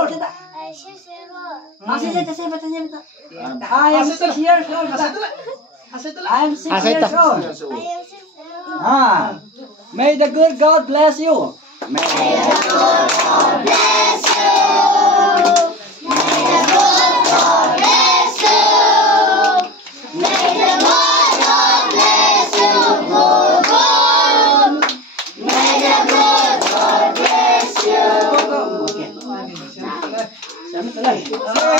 old? I am 6 years old. I am 6 years old. May the good God bless you. May the good God bless you. May the good God bless you. May the good God bless you. May the good God bless you. Okay.